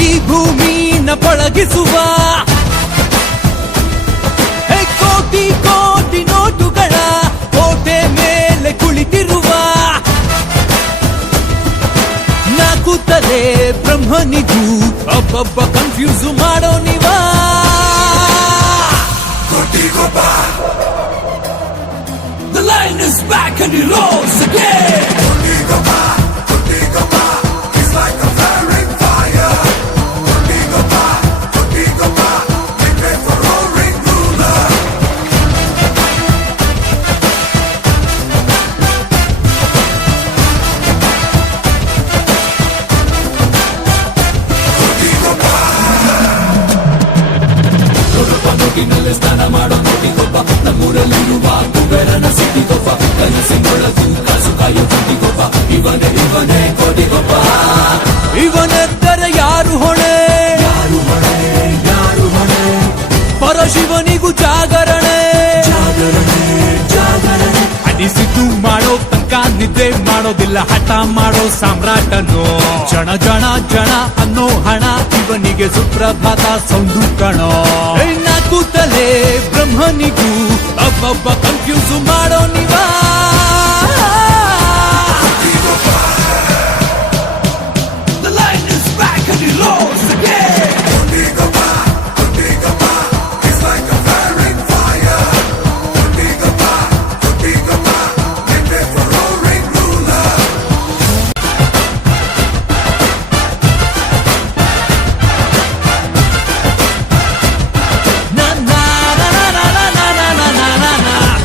ಈ ಭೂಮಿನ ಪಳಗಿಸುವ ಕೋಟಿ ಕೋಟಿ ನೋಟುಗಳ ಕೋಟೆ ಮೇಲೆ ಕುಳಿತಿರುವ ನಾಲ್ಕು ತಲೆ ಬ್ರಹ್ಮನಿಗೂ ಒಬ್ಬೊಬ್ಬ ಕನ್ಫ್ಯೂಸ್ ಮಾಡೋ ನೀವ The lion is back and he roars again. He's like a flaring fire. Prepare for roaring ruler. ನೋಟಿನಲ್ಲಿ ಸ್ನಾನ ಮಾಡೋ ನೋಟಿಗೊಬ್ಬ ನಮ್ಮೂರಲ್ಲಿರುವ ಕುಬೇರನ ಸಿಟಿಗೊಬ್ಬ ಕನಸಿನೊಳಗೂ ಕಾಸು ಕಾಯೋ ಕೋಟಿಗೊಬ್ಬ ಇವನೇ ಕೋಟಿಗೊಬ್ಬ ಇವನೆದ್ದರೆ ಯಾರು ಹೊಣೆ ಪರಶಿವನಿಗೂ ಜಾಗರಣೆ ಅನಿಸಿದ್ದು ಮಾಡೋ ತನಕ ನಿದ್ದೆ ಮಾಡೋದಿಲ್ಲ ಹಠ ಮಾಡೋ ಸಾಮ್ರಾಟನು ಜಣ ಅನ್ನೋ ಹಣ ಇವನಿಗೆ ಸುಪ್ರಭಾತ ಸೌಂಡು ಕಣೋ ನಾಲ್ಕು ತಲೆ ಬ್ರಹ್ಮನಿಗೂ ಒಬ್ಬೊಬ್ಬ ಕನ್ಫ್ಯೂಸ್ ಮಾಡೋ ನೀವ The lion is back and he roars again. He's like a flaring fire. Prepare for roaring ruler.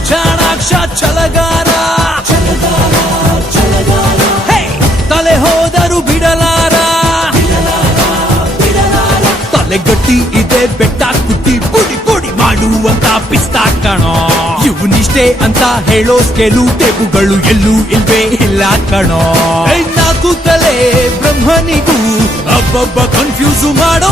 ಚಾಣಾಕ್ಷ ಛಲಗಾರ ಹೇ ತಲೆ ಹೋದರು ಬಿಡಲಾರ ತಲೆ ಗಟ್ಟಿ ಇದೆ ಬೆಟ್ಟ ಕುಟ್ಟಿ ಪುಡಿ ಪುಡಿ ಮಾಡುವಂತ ಪಿಸ್ತಾ ಕಣೋ ಇವನಿಷ್ಟೇ ಅಂತ ಹೇಳೋ ಸ್ಕೇಲು ಟೇಬುಗಳು ಎಲ್ಲೂ ಇಲ್ವೇ ಇಲ್ಲ ಕಣೋ ನಾಲ್ಕು ತಲೆ ಬ್ರಹ್ಮನಿಗೂ ಒಬ್ಬೊಬ್ಬ ಕನ್ಫ್ಯೂಸ್ ಮಾಡೋ